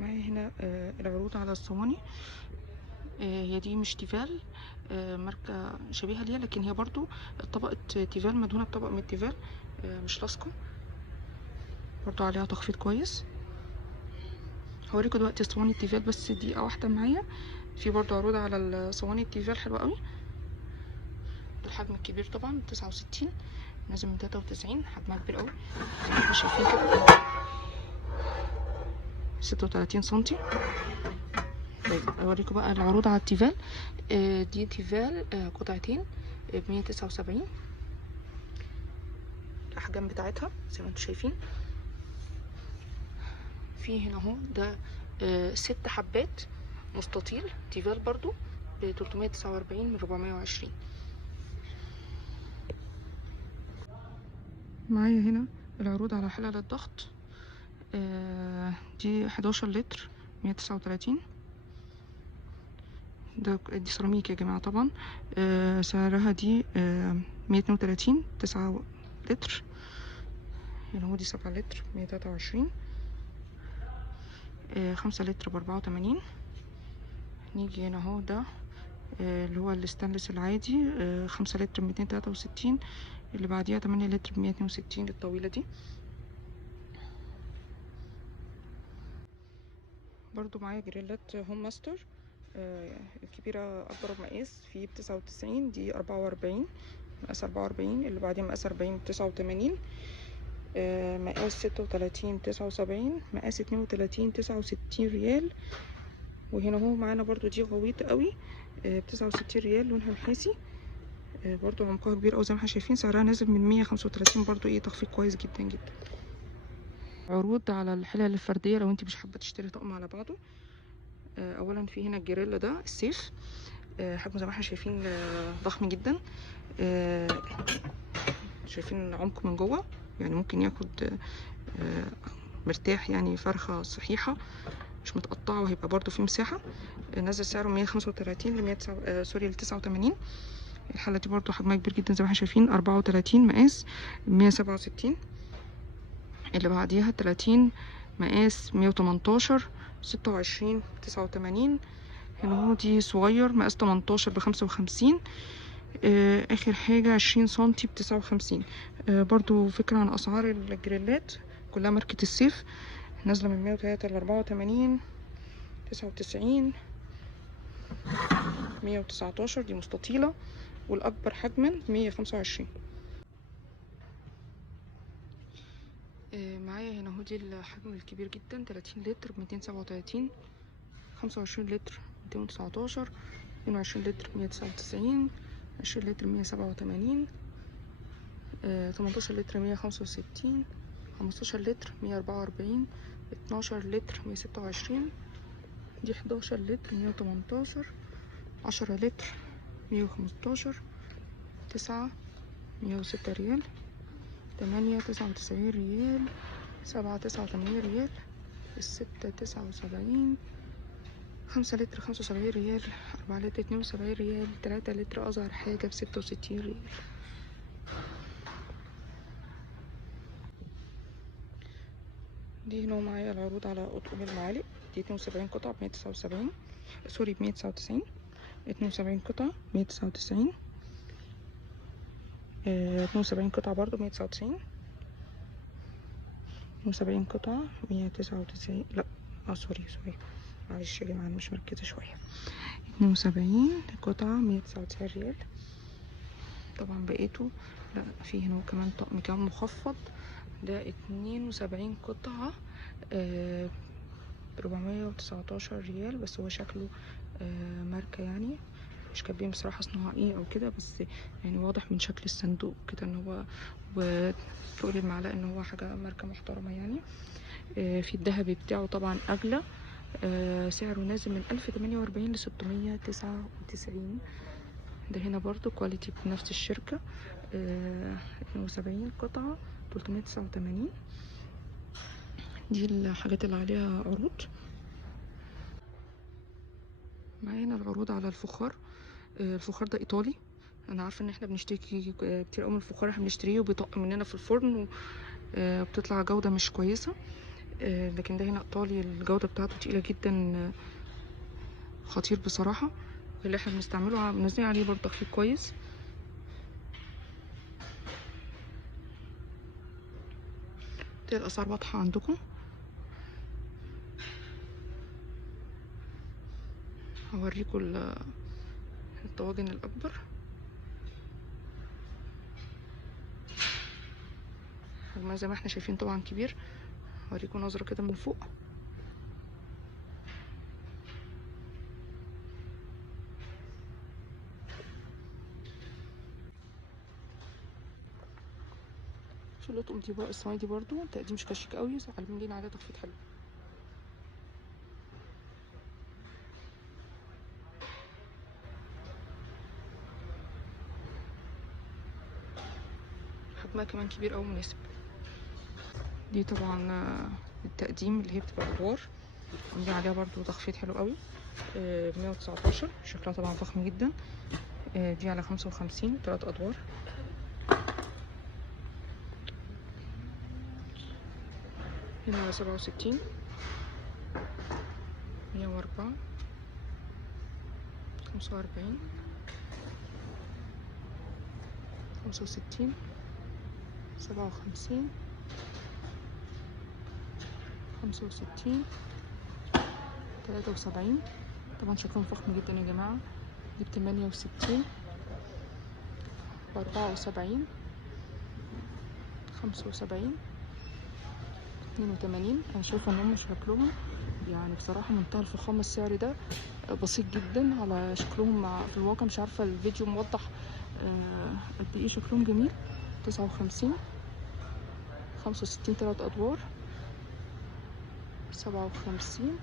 معايا هنا العروض على الصواني. هي دي مش تيفال، ماركة شبيهة ليها، لكن هي برضو طبقة تيفال مدهونة بطبقة من التيفال، مش لاصقة، برضو عليها تخفيض كويس. هوريكم دلوقتي صواني التيفال بس دقيقة واحدة معايا. في برضو عروض على الصواني التيفال حلوة قوي. الحجم الكبير طبعا 69 نازل من 93، حجمها كبير قوي زي ما احنا شايفين كده، 36 سنتي. طيب اوريكم بقى العروض على التيفال. دي تيفال قطعتين ب179. الاحجام بتاعتها زي ما انتم شايفين. في هنا اهو ده 6 حبات مستطيل تيفال برضو ب 349 من 420. معايا هنا العروض على حلل الضغط. دي 11 لتر 139. دي سيراميك يا جماعة طبعا. سعرها دي 132 9 لتر. هنا هو دي 7 لتر 123. 5 لتر ب84. نيجي هنا اهو ده اللي هو الستانلس العادي، 5 لتر 263. اللي بعديها 8 لتر ب162 الطويلة دي. برضو معايا جريلات هوم ماستر، الكبيرة أكبر مقاس، في ب99، دي 44 مقاس 44. اللي بعديها مقاس 40 ب89. مقاس 36 79. مقاس 32 69 ريال. وهنا هو معانا برضو دي غويطة قوي ب69 ريال، لونها نحاسي، برضو عمقها كبير أوي زي ما احنا شايفين. سعرها نازل من 135، برضو ايه تخفيض كويس جدا جدا. عروض على الحلل الفردية لو انت مش حابة تشتري طقم على بعضه. اولا في هنا الجريل ده السيف، حجمه زي ما احنا شايفين ضخم جدا. شايفين عمق من جوه، يعني ممكن ياخد مرتاح، يعني فرخة صحيحة مش متقطعة، وهيبقى برضو في مساحة. نزل سعره 135 ل 100 سوري ل 89. الحلة دي برضو حجمها كبير جدا زي ما احنا شايفين، 34 مقاس 167. اللي بعديها 30 مقاس 118 26 89. هنا هو دي صغير مقاس 18 ب55. اخر حاجة 20 سنتي ب59. برضو فكرة عن اسعار الجريلات، كلها ماركة السيف، نازلة من 103 ل 84 99 119. دي مستطيلة، والاكبر حجما 125. معايا هنا هو دي الحجم الكبير جدا 30 لتر ب 237. 25 لتر 219. 22 لتر 199. 20 لتر 187. 18 لتر 165. 15 لتر 144. 12 لتر 126. دي 11 لتر 118. 10 لتر 115. 9 106 ريال. 8 99 ريال. 7 89 ريال. 6 79. 5 لتر 75 ريال. 4 لتر 72 ريال. 3 لتر أصغر حاجة ب66 ريال. دي هنا معايا العروض على أطقم المعالق. دي 72 قطعة ب179، سوري ب199. 72 قطعة 199. 72 قطعة برضو 199. 72 قطعة 199. لا سوري معلش يا جماعة أنا مش مركزة شوية. 72 قطعة 199 ريال. طبعا بقيته لا، في هنا كمان طقم كمان مخفض، ده 72 قطعة 419 ريال. بس هو شكله ماركة، يعني مش كاتبين بصراحة صناعة ايه او كده، بس يعني واضح من شكل الصندوق كده ان هو، وتقول المعلقة ان هو حاجة ماركة محترمة يعني. في الذهبي بتاعه طبعا اغلى، سعره نازل من 1048 ل 699. ده هنا برضو كواليتي بنفس الشركة. 72 قطعة 389. دي الحاجات اللي عليها عروض. معانا العروض على الفخار. الفخار ده ايطالي. انا عارفه ان احنا بنشتري كتير قوي من الفخار، احنا بنشتريه وبيطق مننا في الفرن وبتطلع جوده مش كويسه. لكن ده هنا ايطالي، الجودة بتاعته تقيلة جدا، خطير بصراحة. اللي احنا بنستعمله بنزل عليه برضه تخفيض كويس. دي الاسعار واضحة عندكم. هوريكم الطواجن الاكبر. حجمها زي ما احنا شايفين طبعا كبير. هوريكم نظرة كده من فوق. شو اللطقم دي بقى الصناعي دي برضو تقديم شيك قوي، عاملين عليها تخفيض حلو. حجمها كمان كبير قوي مناسب. دي طبعا التقديم اللي هي بتبقى ادوار، عاملين عليها برضو تخفيض حلو قوي. 119. شكلها طبعا فخم جدا. دي على 55 3 ادوار. هنا على 67 104 45 65 57 65 73. طبعا شكلهم فخم جدا يا جماعة. دي ب68 74 75 82. انا شايفه ان هم شكلهم يعني بصراحه منتهى الفخامه. السعر ده بسيط جدا على شكلهم في الواقع. مش عارفه الفيديو موضح قد ايه شكلهم جميل. 59 65 3 ادوار. 57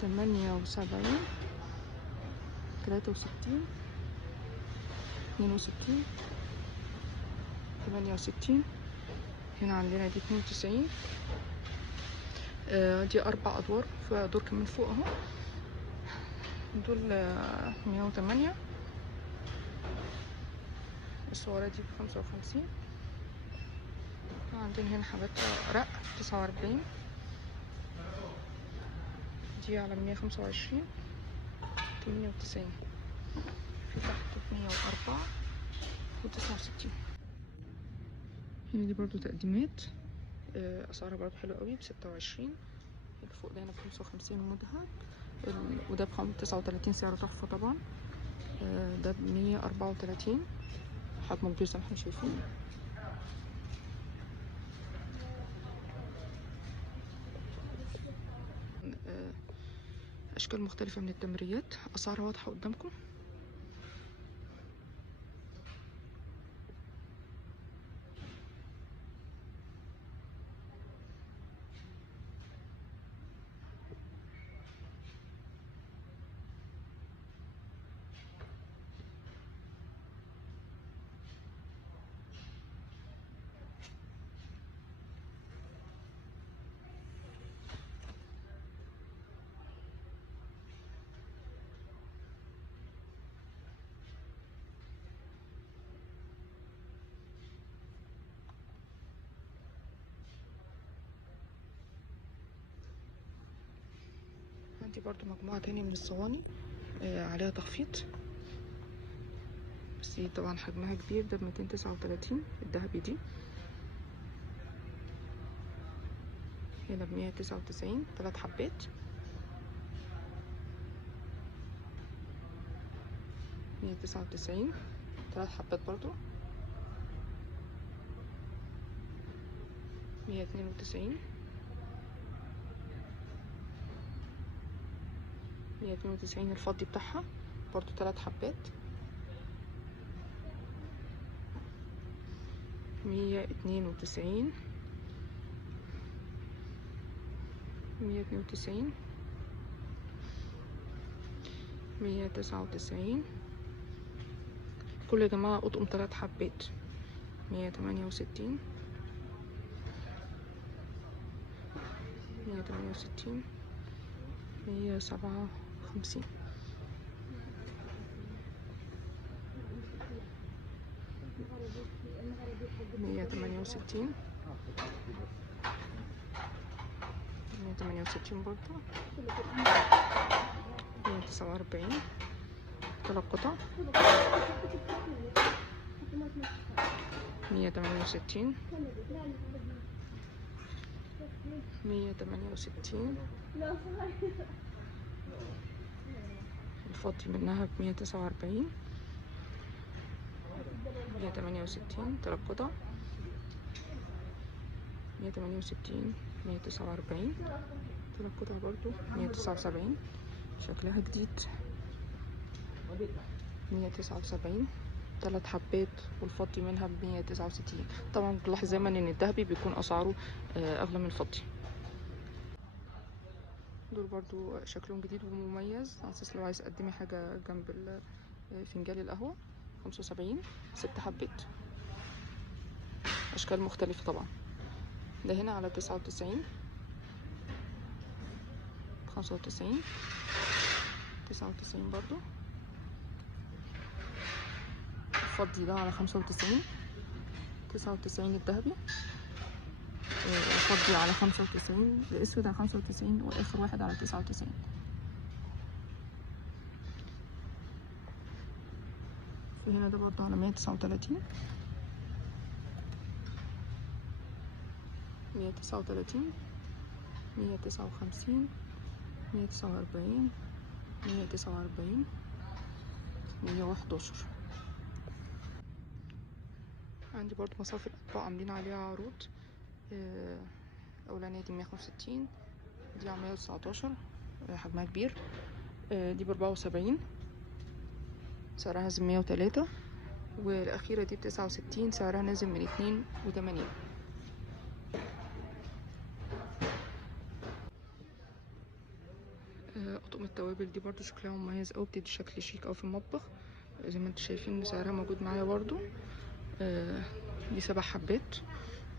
78 63 62 68. هنا عندنا دي 92. دي 4 ادوار، في دور كمان فوق اهو. دول 108. الصغيرة دي ب55. عندنا هنا حاجات رق 49. دي على 125 98. في تحت 104 و69. هنا دي برضو تقديمات. اسعارها برضو حلوة قوي ب26. اللي فوق ده هنا ب55 مدهب، وده ب39 سعره تحفة طبعا. ده ب134. حجمه كبير زي ما احنا شايفين. اشكال مختلفة من التمريات، اسعارها واضحة قدامكم. عندي برضو مجموعة تاني من الصواني عليها تخفيض، بس دي طبعا حجمها كبير. ده ب239 الذهبي دي. هنا ب199 3 حبات. 199 3 حبات برضو. 192 192 الفضي بتاعها برضو 3 حبات. 192 192 199. كل يا جماعة اطقم 3 حبات. 168 168 157. 168 برضو. 149 3 قطع. 168 168 الفضي منها ب 149. 168 3 قطع. 168 149 3 قطع برضو. 179 شكلها جديد. 179 3 حبات والفضي منها ب 169. طبعا بنلاحظ دايما ان الذهبي بيكون اسعاره اغلى من الفضي. دول برضو شكلهم جديد ومميز على اساس لو عايز تقدمي حاجه جنب فنجان القهوه. 75 6 حبات اشكال مختلفه طبعا. ده هنا على 99 95 99 برضو. الفضي ده على 95 99 الذهبي. الفضي على 95 الاسود على 95 واخر واحد على 99. في هنا ده برضو على 139 139 159 149 149 111. عندي برضو مصافي الأطباق عاملين عليها عروض. الأولانية دي 165 دي على 119 حجمها كبير. دي ب74 سعرها نازل 103. والأخيرة دي ب69 سعرها نازل من 82. أطقم التوابل دي برضو شكلها مميز أوي، بتدي شكل شيك أوي في المطبخ زي ما انتوا شايفين. سعرها موجود معايا برضو. دي 7 حبات.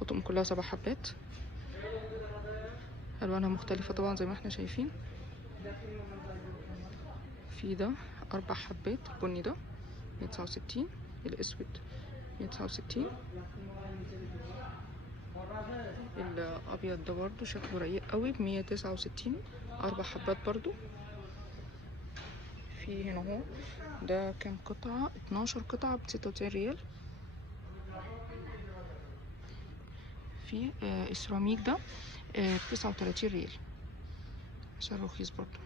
أطقم كلها 7 حبات. ألوانها مختلفة طبعا زي ما احنا شايفين. في ده 4 حبات. البني ده 169. الأسود 169. الأبيض ده برضو شكله رقيق قوي ب 169 4 حبات برضو. في هنا اهو ده كام قطعة؟ 12 قطعة ب 96 ريال. في السيراميك ده ب 39 ريال عشان رخيص برضو.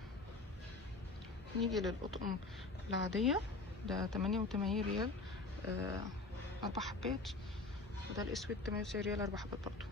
نيجي للأطقم العادية ده 88 ريال 4 حبات. وده الأسود 98 ريال 4 حبات برضو.